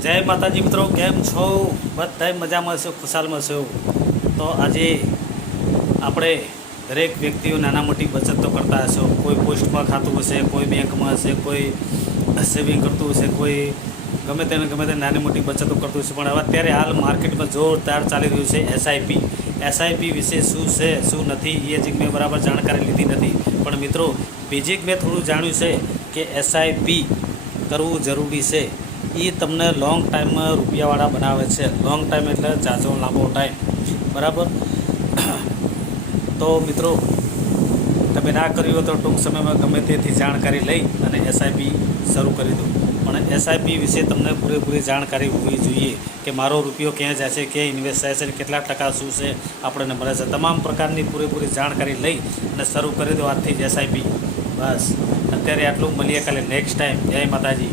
જય માતાજી મિત્રો, કેમ છો? બધાય મજામાં છો, ખુશાલમાં છો? તો આજે આપણે દરેક વ્યક્તિઓ નાના મોટી બચત તો કરતા હશો. કોઈ પોસ્ટમાં ખાતું હશે, કોઈ બેંકમાં હશે, કોઈ સેવિંગ કરતું હશે, કોઈ ગમે તેને નાની મોટી બચતો કરતું હશે. પણ હવે અત્યારે હાલ માર્કેટમાં જોરદાર ચાલી રહ્યું છે એસઆઈપી વિશે શું છે શું નથી એ જ મેં બરાબર જાણકારી લીધી નથી. પણ મિત્રો, બેઝિક મેં થોડું જાણ્યું છે કે એસઆઈપી કરવું જરૂરી છે. એ તમને લોંગ ટાઈમમાં રૂપિયાવાળા બનાવે છે. લોંગ ટાઈમ એટલે ઝાઝો લાંબો ટાઈમ, બરાબર. તો મિત્રો, તમે ના કર્યું હોય તો ટૂંક સમયમાં ગમે તેથી જાણકારી લઈ અને એસઆઈપી શરૂ કરી દો. પણ એસઆઈપી વિશે તમને પૂરેપૂરી જાણકારી હોવી જોઈએ કે મારો રૂપિયો ક્યાં જાય છે, ક્યાં ઇન્વેસ્ટ થાય છે, કેટલા ટકા શું છે આપણને મળે છે. તમામ પ્રકારની પૂરેપૂરી જાણકારી લઈ અને શરૂ કરી દો આજથી જ એસઆઈપી. બસ અત્યારે આટલું, મળીએ કાલે નેક્સ્ટ ટાઈમ. જય માતાજી.